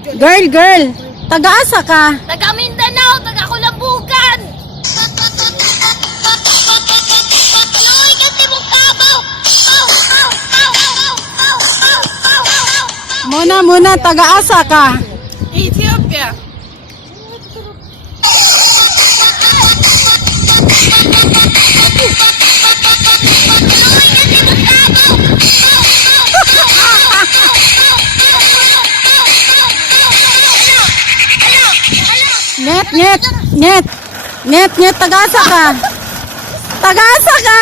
Girl, taga-asa ka? Taga Mindanao, taga Kulambugan. Luoy ka Timog Tabaw. Muna, taga-asa ka? Ethiopia. Net, taga-asa ka? Taga-asa ka?